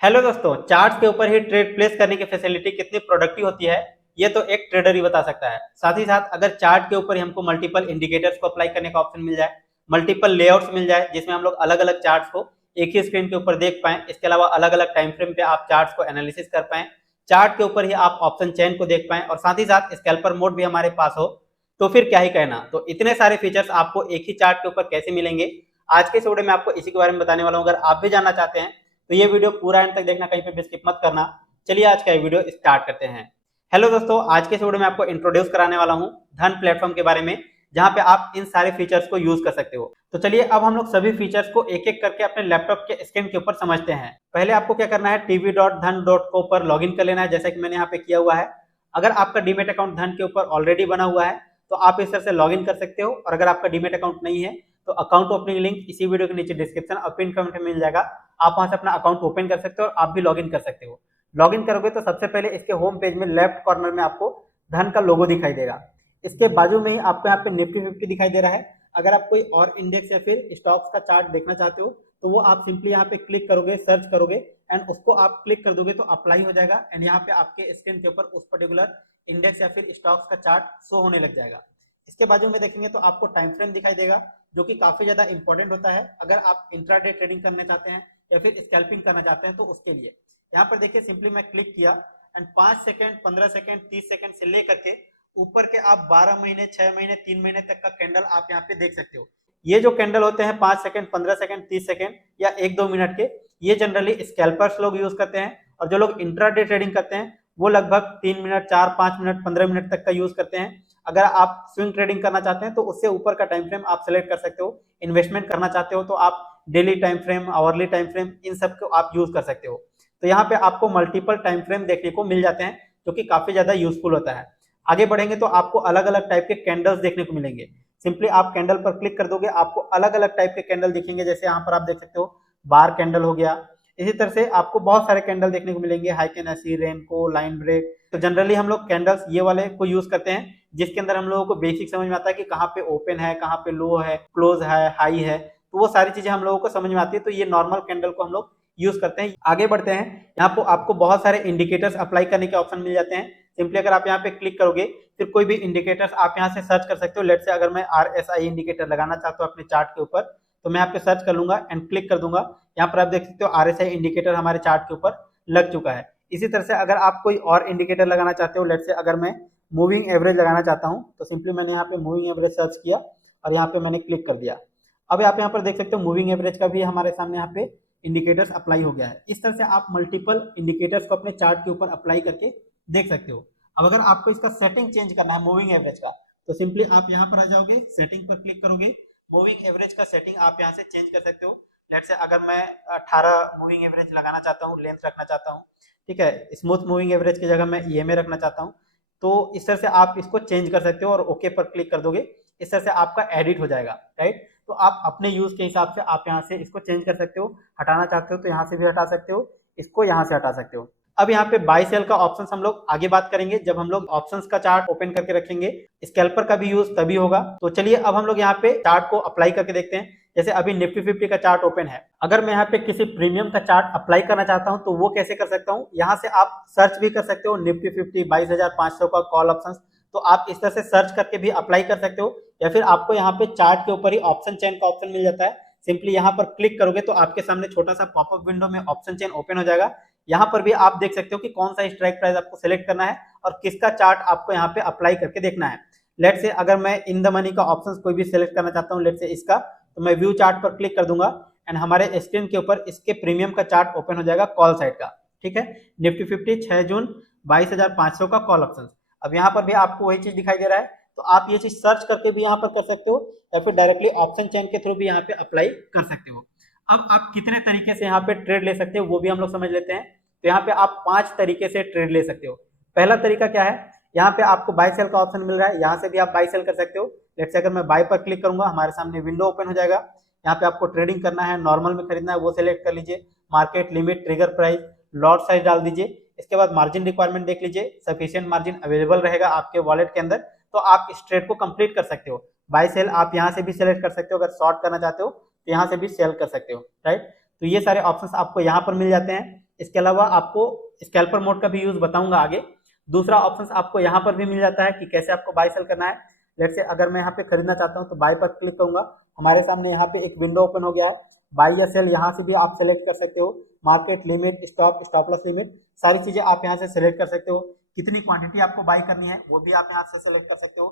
Hello दोस्तों, charts के ऊपर ही ट्रेड प्लेस करने की फैसिलिटी कितनी प्रोडक्टिव होती है, ये तो एक ट्रेडर ही बता सकता है। साथ ही साथ अगर चार्ट के ऊपर ही हमको मल्टीपल इंडिकेटर्स को अप्लाई करने का ऑप्शन मिल जाए, मल्टीपल लेआउट्स मिल जाए जिसमें हम लोग अलग अलग चार्ट्स को एक ही स्क्रीन के ऊपर देख पाएं, इसके अलावा अलग अलग टाइम फ्रेम पे आप चार्ट्स को एनालिसिस कर पाएं, चार्ट के ऊपर ही आप ऑप्शन चेन को देख पाएं और साथ ही साथ स्कैल्पर मोड भी हमारे पास हो, तो फिर क्या ही कहना। तो इतने सारे फीचर्स आपको एक ही चार्ट के ऊपर कैसे मिलेंगे, आज के इस वीडियो में आपको इसी के बारे में बताने वाला हूं। अगर आप भी जानना चाहते हैं तो ये वीडियो पूरा एंड तक देखना, कहीं पे भी स्किप मत करना। चलिए आज का ये वीडियो स्टार्ट करते हैं। हेलो दोस्तों, आज के इस वीडियो में आपको इंट्रोड्यूस कराने वाला हूं धन प्लेटफॉर्म के बारे में, जहां पे आप इन सारे फीचर्स को यूज कर सकते हो। तो चलिए अब हम लोग सभी फीचर्स को एक एक करके अपने लैपटॉप के स्क्रीन के ऊपर समझते हैं। पहले आपको क्या करना है, tv.dhan.co पर लॉग इन कर लेना है, जैसा कि मैंने यहाँ पे किया हुआ है। अगर आपका डीमेट अकाउंट धन के ऊपर ऑलरेडी बना हुआ है तो आप इस तरह से लॉग इन कर सकते हो, और अगर आपका डीमेट अकाउंट नहीं है तो अकाउंट ओपनिंग लिंक इसी वीडियो के नीचे डिस्क्रिप्शन और पिन कमेंट में मिल जाएगा। आप वहां से अपना अकाउंट ओपन कर सकते हो और आप भी लॉगिन कर सकते हो। लॉगिन करोगे तो सबसे पहले इसके होम पेज में लेफ्ट कॉर्नर में आपको धन का लोगो दिखाई देगा। इसके बाजू में ही आपको यहाँ पे निफ्टी 50 दिखाई दे रहा है। अगर आप कोई और इंडेक्स या फिर स्टॉक्स का चार्ट देखना चाहते हो तो वो आप सिंपली यहाँ पे क्लिक करोगे, सर्च करोगे एंड उसको आप क्लिक कर दोगे तो अप्लाई हो जाएगा एंड यहाँ पे आपके स्क्रीन के ऊपर उस पर्टिकुलर इंडेक्स या फिर स्टॉक्स का चार्ट शो होने लग जाएगा। इसके बाजू में देखेंगे तो आपको टाइम फ्रेम दिखाई देगा, जो कि काफी ज्यादा इंपॉर्टेंट होता है अगर आप इंट्राडे ट्रेडिंग करना चाहते हैं या फिर स्कैल्पिंग करना चाहते हैं तो उसके लिए। यहाँ पर देखिए सिंपली मैं क्लिक किया एंड 5 सेकंड, 15 सेकंड, 30 सेकंड से लेकर के ऊपर के आप 12 महीने, 6 महीने, 3 महीने तक का कैंडल आप यहाँ पे देख सकते हो। ये जो कैंडल होते हैं 5 सेकंड, 15 सेकंड, 30 सेकंड या 1-2 मिनट के, ये जनरली स्कैल्पर्स लोग यूज करते हैं, और जो लोग इंट्राडे ट्रेडिंग करते हैं वो लगभग 3 मिनट, 4, 5 मिनट, 15 मिनट तक का यूज करते हैं। अगर आप स्विंग ट्रेडिंग करना चाहते हैं तो उससे ऊपर का टाइम फ्रेम आप सेलेक्ट कर सकते हो। इन्वेस्टमेंट करना चाहते हो तो आप daily time frame, hourly time frame, इन सब को आप यूज कर सकते हो। तो यहाँ पे आपको मल्टीपल टाइम फ्रेम देखने को मिल जाते हैं, जो कि काफी ज्यादा यूजफुल होता है। आगे बढ़ेंगे तो आपको अलग अलग टाइप के कैंडल्स देखने को मिलेंगे। सिंपली आप कैंडल पर क्लिक कर दोगे, आपको अलग अलग टाइप के कैंडल दिखेंगे। जैसे यहाँ पर आप देख सकते हो बार कैंडल हो गया, इसी तरह से आपको बहुत सारे कैंडल देखने को मिलेंगे, हाइकेनेसी, रेनको, लाइन ब्रेक। तो जनरली हम लोग कैंडल्स ये वाले को यूज करते हैं, जिसके अंदर हम लोगों को बेसिक समझ में आता है कि कहाँ पे ओपन है, कहाँ पे लो है, क्लोज है, हाई है, तो वो सारी चीजें हम लोगों को समझ में आती है। तो ये नॉर्मल कैंडल को हम लोग यूज करते हैं। आगे बढ़ते हैं, यहाँ पे आपको बहुत सारे इंडिकेटर्स अप्लाई करने के ऑप्शन मिल जाते हैं। सिंपली अगर आप यहाँ पे क्लिक करोगे फिर कोई भी इंडिकेटर्स आप यहाँ से सर्च कर सकते हो। लेट से अगर मैं RSI इंडिकेटर लगाना चाहता हूँ अपने चार्ट के ऊपर, तो मैं यहाँ पे सर्च कर लूंगा एंड क्लिक कर दूंगा। यहाँ पर आप देख सकते हो RSI इंडिकेटर हमारे चार्ट के ऊपर लग चुका है। इसी तरह से अगर आप कोई और इंडिकेटर लगाना चाहते हो, लेट से अगर मैं मूविंग एवरेज लगाना चाहता हूँ, तो सिंपली मैंने यहाँ पे मूविंग एवरेज सर्च किया और यहाँ पे मैंने क्लिक कर दिया। अब आप यहाँ पर देख सकते हो मूविंग एवरेज का भी हमारे सामने यहाँ पे इंडिकेटर्स अप्लाई हो गया है। इस तरह से आप मल्टीपल इंडिकेटर्स को अपने चार्ट के ऊपर अप्लाई करके देख सकते हो। अब अगर आपको इसका सेटिंग चेंज करना है मूविंग एवरेज का, तो सिंपली आप यहाँ पर आ जाओगे, सेटिंग पर क्लिक करोगे, मूविंग एवरेज का सेटिंग आप यहाँ से चेंज कर सकते हो। लेट से अगर मैं 18 मूविंग एवरेज लगाना चाहता हूँ, लेंथ रखना चाहता हूँ, ठीक है, स्मूथ मूविंग एवरेज की जगह मैं EMA रखना चाहता हूँ, तो इस तरह से आप इसको चेंज कर सकते हो और ओके पर क्लिक कर दोगे। इस तरह से आपका एडिट हो जाएगा, राइट। तो आप अपने यूज के हिसाब से आप यहाँ से इसको चेंज कर सकते हो। हटाना चाहते हो तो यहाँ से भी हटा सकते हो, इसको यहाँ से हटा सकते हो। अब यहाँ पे बाय सेल का ऑप्शन हम लोग आगे बात करेंगे, जब हम लोग ऑप्शंस का चार्ट ओपन करके रखेंगे। स्कैल्पर का भी यूज तभी होगा। तो चलिए अब हम लोग यहाँ पे चार्ट को अप्लाई करके देखते हैं। जैसे अभी निफ्टी 50 का चार्ट ओपन है, अगर मैं यहाँ पे किसी प्रीमियम का चार्ट अप्लाई करना चाहता हूँ तो वो कैसे कर सकता हूँ, यहाँ से आप सर्च भी कर सकते हो निफ्टी 50 22,500 का कॉल ऑप्शन, तो आप इस तरह से सर्च करके भी अप्लाई कर सकते हो। या फिर आपको यहाँ पे चार्ट के ऊपर ही ऑप्शन चेन का ऑप्शन मिल जाता है। सिंपली यहाँ पर क्लिक करोगे तो आपके सामने छोटा सा पॉपअप विंडो में ऑप्शन चेन ओपन हो जाएगा। यहाँ पर भी आप देख सकते हो कि कौन सा स्ट्राइक प्राइस आपको सिलेक्ट करना है और किसका चार्ट आपको यहाँ पे अप्लाई करके देखना है। लेट से अगर मैं इन द मनी का ऑप्शन कोई भी सिलेक्ट करना चाहता हूँ, लेट से इसका, तो मैं व्यू चार्ट पर क्लिक कर दूंगा एंड हमारे स्क्रीन के ऊपर इसके प्रीमियम का चार्ट ओपन हो जाएगा कॉल साइड का, ठीक है। निफ्टी 50 6 जून 22,500 का कॉल ऑप्शन। अब यहाँ पर भी आपको वही चीज दिखाई दे रहा है, तो आप ये चीज सर्च करके भी यहाँ पर कर सकते हो या फिर डायरेक्टली ऑप्शन चेन के थ्रू भी यहाँ पे अप्लाई कर सकते हो। अब आप कितने तरीके से यहाँ पे ट्रेड ले सकते हो वो भी हम लोग समझ लेते हैं। तो यहाँ पे आप 5 तरीके से ट्रेड ले सकते हो। पहला तरीका क्या है, यहाँ पे आपको बाय सेल का ऑप्शन मिल रहा है, यहाँ से भी आप बाय सेल कर सकते हो। लेट्स से अगर मैं बाय पर क्लिक करूंगा, हमारे सामने विंडो ओपन हो जाएगा। यहाँ पे आपको ट्रेडिंग करना है, नॉर्मल में खरीदना है वो सिलेक्ट कर लीजिए, market limit, trigger price, lot size डाल दीजिए। इसके बाद मार्जिन रिक्वायरमेंट देख लीजिए, सफिशिएंट मार्जिन अवेलेबल रहेगा आपके वॉलेट के अंदर, तो आप इस ट्रेड को कंप्लीट कर सकते हो। बाय सेल आप यहाँ से भी सिलेक्ट कर सकते हो, अगर शॉर्ट करना चाहते हो तो यहाँ से भी सेल कर सकते हो, राइट। तो ये सारे ऑप्शंस आपको यहाँ पर मिल जाते हैं। इसके अलावा आपको स्कैल्पर मोड का भी यूज बताऊंगा आगे। दूसरा ऑप्शन आपको यहाँ पर भी मिल जाता है कि कैसे आपको बाय सेल करना है। लेट से अगर मैं यहाँ पे खरीदना चाहता हूँ तो बाय पर क्लिक करूंगा, हमारे सामने यहाँ पे एक विंडो ओपन हो गया है। बाय या सेल यहाँ से भी आप सेलेक्ट कर सकते हो। Market limit, stop, stop loss limit, सारी चीजें आप यहाँ से सेलेक्ट कर सकते हो। कितनी क्वांटिटी आपको बाय करनी है वो भी आप यहाँ से सेलेक्ट कर सकते हो।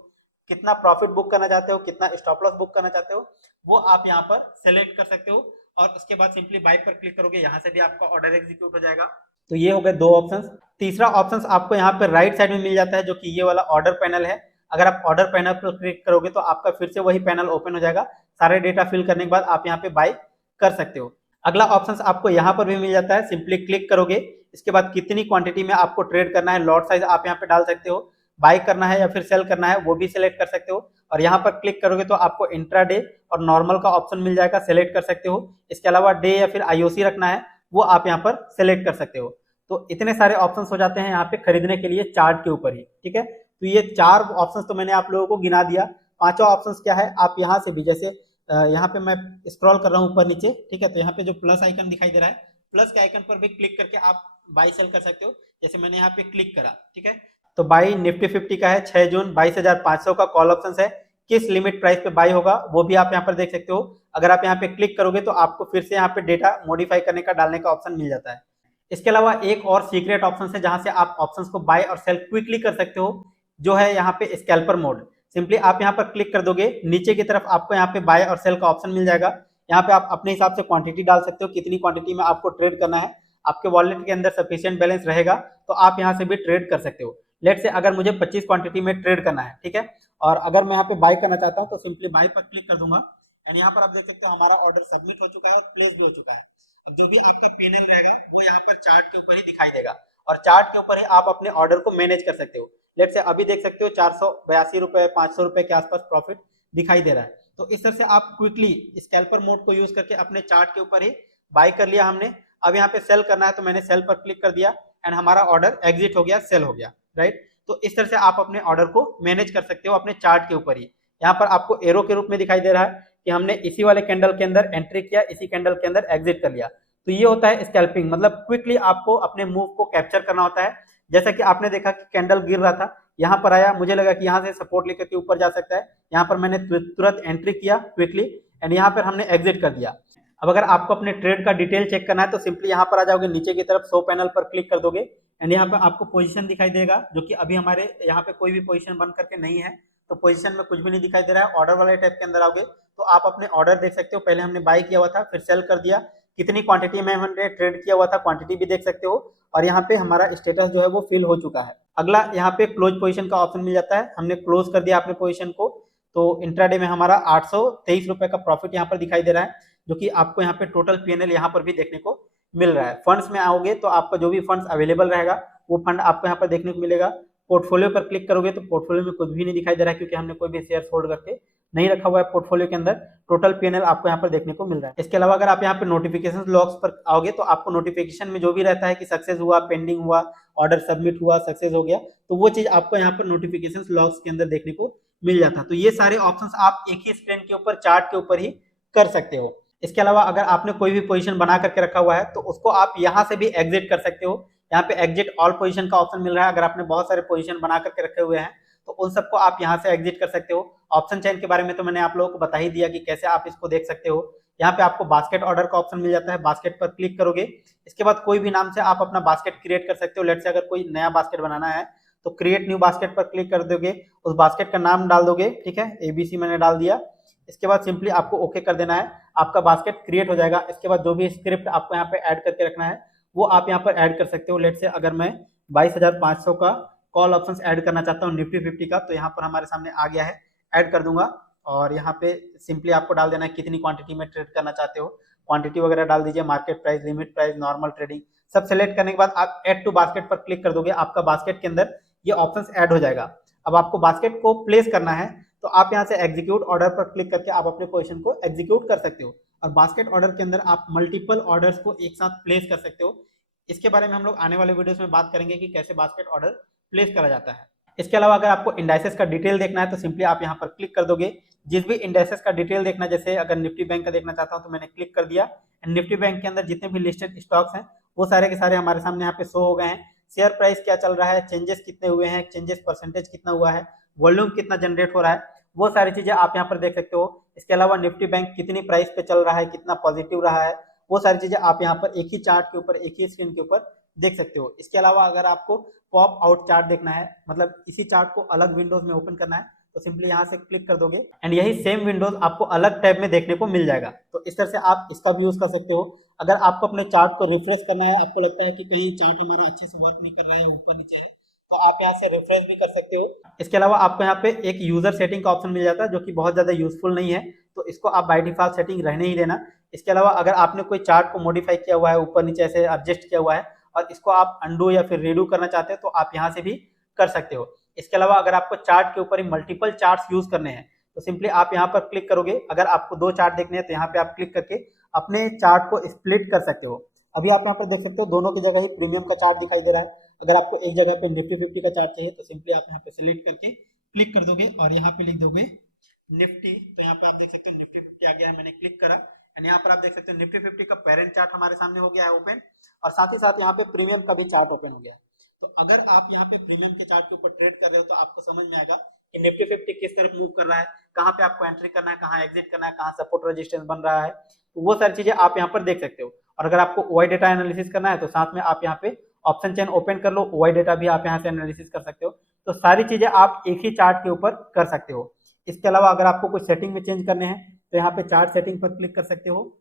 कितना प्रॉफिट बुक करना चाहते हो, कितना स्टॉप लॉस बुक करना चाहते हो, वो आप यहाँ पर सेलेक्ट कर सकते हो। और उसके बाद सिंपली बाय पर क्लिक करोगे, यहाँ से भी आपका ऑर्डर एग्जीक्यूट हो जाएगा। तो ये हो गए दो ऑप्शंस। तीसरा ऑप्शंस आपको यहाँ पर राइट साइड में मिल जाता है, जो कि ये वाला ऑर्डर पैनल है। अगर आप ऑर्डर पैनल पर क्लिक करोगे तो आपका फिर से वही पैनल ओपन हो जाएगा। सारे डेटा फिल करने के बाद आप यहाँ पे बाय कर सकते हो। अगला ऑप्शन आपको यहाँ पर भी मिल जाता है, सिंपली क्लिक करोगे, इसके बाद कितनी क्वांटिटी में आपको ट्रेड करना है, लॉट साइज आप यहाँ पे डाल सकते हो, बाय करना है या फिर सेल करना है वो भी सिलेक्ट कर सकते हो। और यहाँ पर क्लिक करोगे तो आपको इंट्राडे और नॉर्मल का ऑप्शन मिल जाएगा, सेलेक्ट कर सकते हो। इसके अलावा डे या फिर आईओसी रखना है वो आप यहाँ पर सेलेक्ट कर सकते हो। तो इतने सारे ऑप्शंस हो जाते हैं यहाँ पे खरीदने के लिए चार्ट के ऊपर ही, ठीक है। तो ये चार ऑप्शंस तो मैंने आप लोगों को गिना दिया। पांचवा ऑप्शंस क्या है, आप यहाँ से भी जैसे यहाँ पे मैं स्क्रॉल कर रहा हूँ ऊपर नीचे, ठीक है, तो यहाँ पे जो प्लस आइकन दिखाई दे रहा है, प्लस के आइकन पर भी क्लिक करके आप बाय सेल कर सकते हो। जैसे मैंने यहाँ पे क्लिक करा, ठीक है, तो बाय निफ्टी 50 का है 6 जून 22,500 का कॉल ऑप्शन है। किस लिमिट प्राइस पे बाय होगा वो भी आप यहाँ पर देख सकते हो। अगर आप यहाँ पे क्लिक करोगे तो आपको फिर से यहाँ पे डेटा मॉडिफाई करने का, डालने का ऑप्शन मिल जाता है। इसके अलावा एक और सीक्रेट ऑप्शन है जहां से आप ऑप्शंस को बाय और सेल क्विकली कर सकते हो, जो है यहाँ पे स्कैल्पर मोड। सिंपली आप यहाँ पर क्लिक कर दोगे, नीचे की तरफ आपको यहाँ पे बाय और सेल का ऑप्शन मिल जाएगा। यहाँ पे आप अपने हिसाब से क्वांटिटी डाल सकते हो, कितनी क्वांटिटी में आपको ट्रेड करना है। आपके वॉलेट के अंदर सफिशिएंट बैलेंस रहेगा तो आप यहाँ से भी ट्रेड कर सकते हो। लेट से अगर मुझे 25 क्वांटिटी में ट्रेड करना है, ठीक है, और अगर मैं यहाँ पे बाय करना चाहता हूँ तो सिंपली बाय पर क्लिक कर दूंगा। और यहाँ पर आप देख सकते हो हमारा ऑर्डर सबमिट हो चुका है और प्लेस भी हो चुका है। जो भी आपका पैनल रहेगा वो यहाँ पर चार्ट के ऊपर ही दिखाई देगा और चार्ट के ऊपर ही आप अपने ऑर्डर को मैनेज कर सकते हो। लेट से अभी देख सकते हो 482 रुपए, 500 रुपए के आसपास प्रॉफिट दिखाई दे रहा है। तो इस तरह से आप क्विकली स्कैल्पर मोड को यूज करके अपने चार्ट के ऊपर ही बाय कर लिया हमने। अब यहाँ पे सेल करना है तो मैंने सेल पर क्लिक कर दिया एंड हमारा ऑर्डर एग्जिट हो गया, सेल हो गया, राइट। तो इस तरह से आप अपने ऑर्डर को मैनेज कर सकते हो अपने चार्ट के ऊपर ही। यहाँ पर आपको एरो के रूप में दिखाई दे रहा है कि हमने इसी वाले कैंडल के अंदर एंट्री किया, इसी कैंडल के अंदर एग्जिट कर लिया। तो ये होता है स्कैल्पिंग, मतलब क्विकली आपको अपने मूव को कैप्चर करना होता है। जैसा कि आपने देखा कि कैंडल गिर रहा था, यहाँ पर आया, मुझे लगा कि यहाँ से सपोर्ट लेकर के ऊपर जा सकता है, यहाँ पर मैंने तुरंत एंट्री किया क्विकली एंड यहाँ पर हमने एग्जिट कर दिया। अब अगर आपको अपने ट्रेड का डिटेल चेक करना है तो सिंपली यहाँ पर आ जाओगे, नीचे की तरफ शो पैनल पर क्लिक कर दोगे एंड यहाँ पर आपको पोजीशन दिखाई देगा, जो कि अभी हमारे यहाँ पे कोई भी पोजीशन बन करके नहीं है, तो पोजीशन में कुछ भी नहीं दिखाई दे रहा है। ऑर्डर वाले टैब के अंदर आओगे तो आप अपने ऑर्डर देख सकते हो, पहले हमने बाय किया हुआ था फिर सेल कर दिया, कितनी क्वांटिटी में हमने ट्रेड किया हुआ था क्वांटिटी भी देख सकते हो, और यहाँ पे हमारा स्टेटस जो है वो फिल हो चुका है। अगला यहाँ पे क्लोज पोजीशन का ऑप्शन मिल जाता है, हमने क्लोज कर दिया अपने पोजीशन को। तो इंट्राडे में हमारा 823 रुपए का प्रॉफिट यहाँ पर दिखाई दे रहा है, जो कि आपको यहाँ पे टोटल पीएनएल यहाँ पर भी देखने को मिल रहा है। फंड्स में आओगे तो आपका जो भी फंड्स अवेलेबल रहेगा वो फंड आपको यहाँ पर देखने को मिलेगा। पोर्टफोलियो पर क्लिक करोगे तो पोर्टफोलियो में कुछ भी नहीं दिखाई दे रहा है, क्योंकि हमने कोई भी शेयर होल्ड करके नहीं रखा हुआ है पोर्टफोलियो के अंदर। टोटल पीएनएल आपको यहाँ पर देखने को मिल रहा है। इसके अलावा अगर आप यहाँ पे नोटिफिकेशन लॉग्स पर आओगे तो आपको नोटिफिकेशन में जो भी रहता है कि सक्सेस हुआ, पेंडिंग हुआ, ऑर्डर सबमिट हुआ, सक्सेस हो गया, तो वो चीज आपको यहाँ पर नोटिफिकेशन लॉग्स के अंदर देखने को मिल जाता है। तो ये सारे ऑप्शंस आप एक ही स्क्रीन के ऊपर, चार्ट के ऊपर ही कर सकते हो। इसके अलावा अगर आपने कोई भी पोजीशन बना करके रखा हुआ है तो उसको आप यहाँ से भी एग्जिट कर सकते हो। यहाँ पे एग्जिट ऑल पोजीशन का ऑप्शन मिल रहा है। अगर आपने बहुत सारे पोजीशन बना करके रखे हुए हैं तो उन सबको आप यहाँ से एग्जिट कर सकते हो। ऑप्शन चेन के बारे में तो मैंने आप लोगों को बता ही दिया कि कैसे आप इसको देख सकते हो। यहाँ पे आपको बास्केट ऑर्डर का ऑप्शन मिल जाता है, बास्केट पर क्लिक करोगे, इसके बाद कोई भी नाम से आप अपना बास्केट क्रिएट कर सकते हो। लेट से अगर कोई नया बास्केट बनाना है तो क्रिएट न्यू बास्केट पर क्लिक कर दोगे, उस बास्केट का नाम डाल दोगे, ठीक है, एबीसी मैंने डाल दिया। इसके बाद सिंपली आपको ओके कर देना है, आपका बास्केट क्रिएट हो जाएगा। इसके बाद जो भी स्क्रिप्ट आपको यहाँ पे ऐड करके रखना है वो आप यहाँ पर ऐड कर सकते हो। लेट से अगर मैं 22,500 का कॉल ऑप्शंस ऐड करना चाहता हूँ निफ्टी 50 का, तो यहाँ पर हमारे सामने आ गया है, ऐड कर दूंगा। और यहाँ पे सिंपली आपको डाल देना है कितनी क्वांटिटी में ट्रेड करना चाहते हो, क्वांटिटी वगैरह डाल दीजिए, market price, limit price, normal trading, सब सेलेक्ट करने के बाद आप ऐड टू बास्केट पर क्लिक कर दोगे, आपका बास्केट के अंदर ये ऑप्शंस ऐड हो जाएगा। अब आपको बास्केट को प्लेस करना है तो आप यहाँ से एग्जीक्यूट ऑर्डर पर क्लिक करके आप अपने पोजीशन को एग्जीक्यूट कर सकते हो। और बास्केट ऑर्डर के अंदर आप मल्टीपल ऑर्डर्स को एक साथ प्लेस कर सकते हो। इसके बारे में हम लोग आने वाले वीडियोस में बात करेंगे कि कैसे बास्केट ऑर्डर प्लेस करा जाता है। इसके अलावा अगर आपको इंडाइसेस का डिटेल देखना है तो सिंपली आप यहाँ पर क्लिक कर दोगे। जिस भी इंडाइसेस का डिटेल देखना है, जैसे अगर निफ्टी बैंक का देखना चाहता हूँ तो मैंने क्लिक कर दिया, निफ्टी बैंक के अंदर जितने भी लिस्टेड स्टॉक्स हैं वो सारे के सारे हमारे सामने यहाँ पे शो हो गए हैं। शेयर प्राइस क्या चल रहा है, चेंजेस कितने हुए हैं, चेंजेस परसेंटेज कितना हुआ है, वॉल्यूम कितना जनरेट हो रहा है, वो सारी चीजें आप यहाँ पर देख सकते हो। इसके अलावा निफ्टी बैंक कितनी प्राइस पे चल रहा है, कितना पॉजिटिव रहा है, वो सारी चीजें आप यहाँ पर एक ही चार्ट के ऊपर, एक ही स्क्रीन के ऊपर देख सकते हो। इसके अलावा अगर आपको पॉप आउट चार्ट देखना है, मतलब इसी चार्ट को अलग विंडोज में ओपन करना है, तो सिंपली यहाँ से क्लिक कर दोगे एंड यही सेम विंडोज आपको अलग टैब में देखने को मिल जाएगा। तो इस तरह से आप इसका भी यूज कर सकते हो। अगर आपको अपने चार्ट को रिफ्रेश करना है, आपको लगता है कि कहीं चार्ट हमारा अच्छे से वर्क नहीं कर रहा है, ऊपर नीचे है, तो आप यहाँ से रिफ्रेश भी कर सकते हो। इसके अलावा आपको यहाँ पे एक यूजर सेटिंग का ऑप्शन मिल जाता है, जो कि बहुत ज्यादा यूजफुल नहीं है, तो इसको आप बाय डिफॉल्ट सेटिंग रहने ही देना। इसके अलावा अगर आपने कोई चार्ट को मॉडिफाई किया हुआ है, ऊपर नीचे ऐसे एडजस्ट किया हुआ है, और इसको आप अंडू या फिर रीडू करना चाहते हैं, तो आप यहाँ से भी कर सकते हो। इसके अलावा अगर आपको चार्ट के ऊपर ही मल्टीपल चार्ट्स यूज करने हैं, तो सिंपली आप यहाँ पर क्लिक करोगे। अगर आपको 2 चार्ट देखने हैं, तो यहाँ पे आप क्लिक करके अपने चार्ट को स्प्लिट कर सकते हो। अभी आप यहाँ पर देख सकते हो दोनों की जगह ही प्रीमियम का चार्ट दिखाई दे रहा है। अगर आपको एक जगह पे निफ्टी 50 का चार्ट चाहिए, तो सिंपली आप यहाँ पे सिलेक्ट करके क्लिक कर दोगे और यहाँ पे लिख दोगे निफ्टी। तो यहाँ पे आप देख सकते हो निफ्टी 50 आ गया है, मैंने क्लिक करा एंड यहाँ पर आप देख सकते हो निफ्टी 50 का पेरेंट चार्ट हमारे सामने हो गया है ओपन, और साथ ही साथ यहाँ पे प्रीमियम का भी चार्ट ओपन हो गया है। तो अगर आप यहाँ पे प्रीमियम के चार्ट के ऊपर ट्रेड कर रहे हो, तो आपको समझ में आएगा कि निफ्टी 50 किस तरफ मूव कर रहा है, कहाँ पे आपको एंट्री करना है, कहाँ एग्जिट करना है, कहाँ सपोर्ट रेजिस्टेंस बन रहा है, तो वो सारी चीजें आप यहाँ पर देख सकते हो। और अगर आपको ओआई डेटा एनालिसिस करना है, तो साथ में आप यहाँ पे ऑप्शन चेन ओपन कर लो, ओआई डेटा भी आप यहाँ से एनालिसिस कर सकते हो। तो सारी चीजें आप एक ही चार्ट के ऊपर कर सकते हो। इसके अलावा अगर आपको कुछ सेटिंग में चेंज करने हैं, तो यहाँ पे चार्ट सेटिंग पर क्लिक कर सकते हो,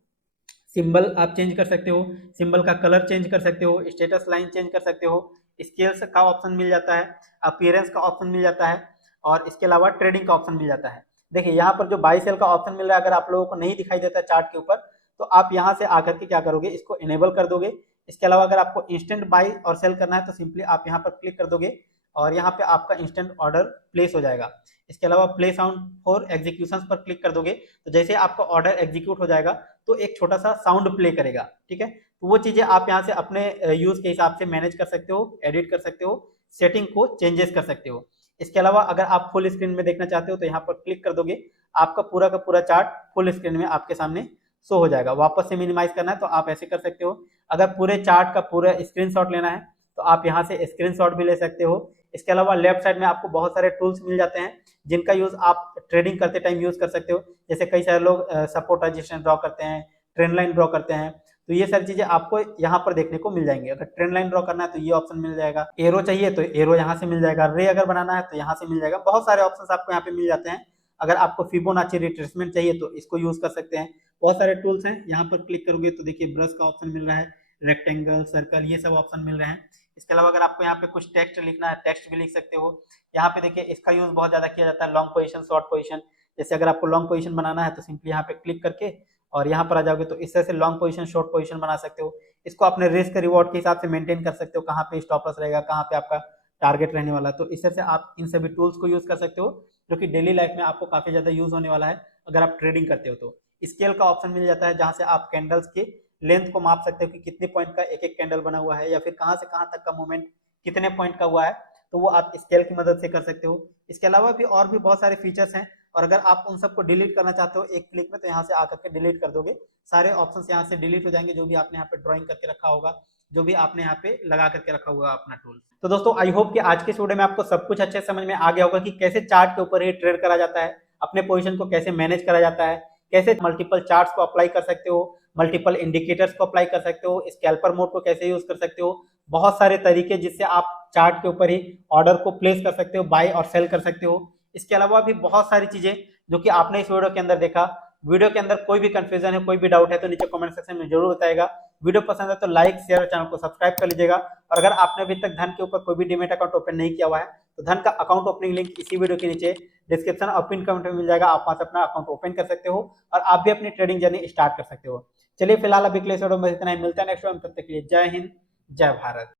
सिंबल आप चेंज कर सकते हो, सिंबल का कलर चेंज कर सकते हो, स्टेटस लाइन चेंज कर सकते हो, स्केल्स का ऑप्शन मिल जाता है, अपीयरेंस का ऑप्शन मिल जाता है, और इसके अलावा ट्रेडिंग का ऑप्शन मिल जाता है। देखिए यहाँ पर जो बाई सेल का ऑप्शन मिल रहा है, अगर आप लोगों को नहीं दिखाई देता चार्ट के ऊपर, तो आप यहाँ से आकर के क्या करोगे, इसको इनेबल कर दोगे। इसके अलावा अगर आपको इंस्टेंट बाई और सेल करना है, तो सिंपली आप यहाँ पर क्लिक कर दोगे और यहाँ पे आपका इंस्टेंट ऑर्डर प्लेस हो जाएगा। इसके अलावा प्ले साउंड फॉर एग्जीक्यूशन पर क्लिक कर दोगे, तो जैसे आपका ऑर्डर एग्जीक्यूट हो जाएगा, तो एक छोटा सा साउंड प्ले करेगा, ठीक है। तो वो चीजें आप यहाँ से अपने यूज के हिसाब से मैनेज कर सकते हो, एडिट कर सकते हो, सेटिंग को चेंजेस कर सकते हो। इसके अलावा अगर आप फुल स्क्रीन में देखना चाहते हो, तो यहाँ पर क्लिक कर दोगे, आपका पूरा का पूरा चार्ट फुल स्क्रीन में आपके सामने शो हो जाएगा। वापस से मिनिमाइज करना है, तो आप ऐसे कर सकते हो। अगर पूरे चार्ट का पूरा स्क्रीनशॉट लेना है, तो आप यहाँ से स्क्रीनशॉट भी ले सकते हो। इसके अलावा लेफ्ट साइड में आपको बहुत सारे टूल्स मिल जाते हैं, जिनका यूज आप ट्रेडिंग करते टाइम यूज कर सकते हो। जैसे कई सारे लोग सपोर्ट रेजिस्टेंस ड्रॉ करते हैं, ट्रेंड लाइन ड्रॉ करते हैं, तो ये सारी चीजें आपको यहाँ पर देखने को मिल जाएंगी। अगर ट्रेंड लाइन ड्रॉ करना है, तो ये ऑप्शन मिल जाएगा, एरो चाहिए तो एरो यहाँ से मिल जाएगा, रे अगर बनाना है तो यहाँ से मिल जाएगा। बहुत सारे ऑप्शन आपको यहाँ पे मिल जाते हैं। अगर आपको फिबोनाची रिट्रेसमेंट चाहिए, तो इसको यूज कर सकते हैं। बहुत सारे टूल्स हैं, यहाँ पर क्लिक करोगे तो देखिए ब्रश का ऑप्शन मिल रहा है, रेक्टेंगल, सर्कल, ये सब ऑप्शन मिल रहे हैं। इसके अलावा अगर आपको यहाँ पे कुछ टेक्स्ट लिखना है, टेक्स्ट भी लिख सकते हो। यहाँ पे देखिए इसका यूज बहुत ज्यादा किया जाता है, लॉन्ग पोजीशन, शॉर्ट पोजीशन। जैसे अगर आपको लॉन्ग पोजीशन बनाना है, तो सिंपली यहाँ पे क्लिक करके और यहाँ पर आ जाओगे, तो इस तरह से लॉन्ग पोजीशन, शॉर्ट पोजीशन बना सकते हो। इसको अपने रिस्क रिवॉर्ड के हिसाब से मेंटेन कर सकते हो, कहाँ पे स्टॉप लॉस रहेगा, कहाँ पे आपका टारगेट रहने वाला है। तो इस तरह से आप इन सभी टूल्स को यूज कर सकते हो, जो कि डेली लाइफ में आपको काफी ज्यादा यूज होने वाला है अगर आप ट्रेडिंग करते हो। तो स्केल का ऑप्शन मिल जाता है, जहां से आप कैंडल्स के लेंथ को माप सकते हो कि कितने पॉइंट का एक एक कैंडल बना हुआ है, या फिर कहां से कहां तक का मूवमेंट कितने पॉइंट का हुआ है, तो वो आप स्केल की मदद से कर सकते हो। इसके अलावा भी और भी बहुत सारे फीचर्स हैं, और अगर आप उन सबको डिलीट करना चाहते हो एक क्लिक में, तो यहाँ से आकर के डिलीट कर दोगे, सारे ऑप्शंस यहाँ से डिलीट हो जाएंगे, जो भी आपने यहाँ पे ड्राइंग करके रखा होगा, जो भी आपने यहाँ पे लगा करके रखा होगा अपना टूल। तो दोस्तों आई होप कि आज के इस वीडियो में आपको सब कुछ अच्छे समझ में आ गया होगा कि कैसे चार्ट के ऊपर ही ट्रेड करा जाता है, अपने पोजीशन को कैसे मैनेज करा जाता है, कैसे मल्टीपल चार्ट्स को अप्लाई कर सकते हो, मल्टीपल इंडिकेटर्स को अप्लाई कर सकते हो, स्कैल्पर मोड को कैसे यूज कर सकते हो। बहुत सारे तरीके जिससे आप चार्ट के ऊपर ही ऑर्डर को प्लेस कर सकते हो, बाय और सेल कर सकते हो। इसके अलावा भी बहुत सारी चीजें जो कि आपने इस वीडियो के अंदर देखा। वीडियो के अंदर कोई भी कंफ्यूजन है, कोई भी डाउट है, तो नीचे कमेंट सेक्शन में जरूर बताएगा। वीडियो पसंद है तो लाइक, शेयर और चैनल को सब्सक्राइब कर लीजिएगा। और अगर आपने अभी तक धन के ऊपर कोई भी डीमैट अकाउंट ओपन नहीं किया हुआ है, तो धन का अकाउंट ओपनिंग लिंक इसी वीडियो के नीचे डिस्क्रिप्शन और पिन कमेंट में मिल जाएगा। आप वहां से अपना अकाउंट ओपन कर सकते हो और आप भी अपनी ट्रेडिंग जर्नी स्टार्ट कर सकते हो। चलिए फिलहाल अभी के लिए इस वीडियो में इतना ही, मिलता है नेक्स्ट वीडियो में, तब तक के लिए जय हिंद, जय भारत।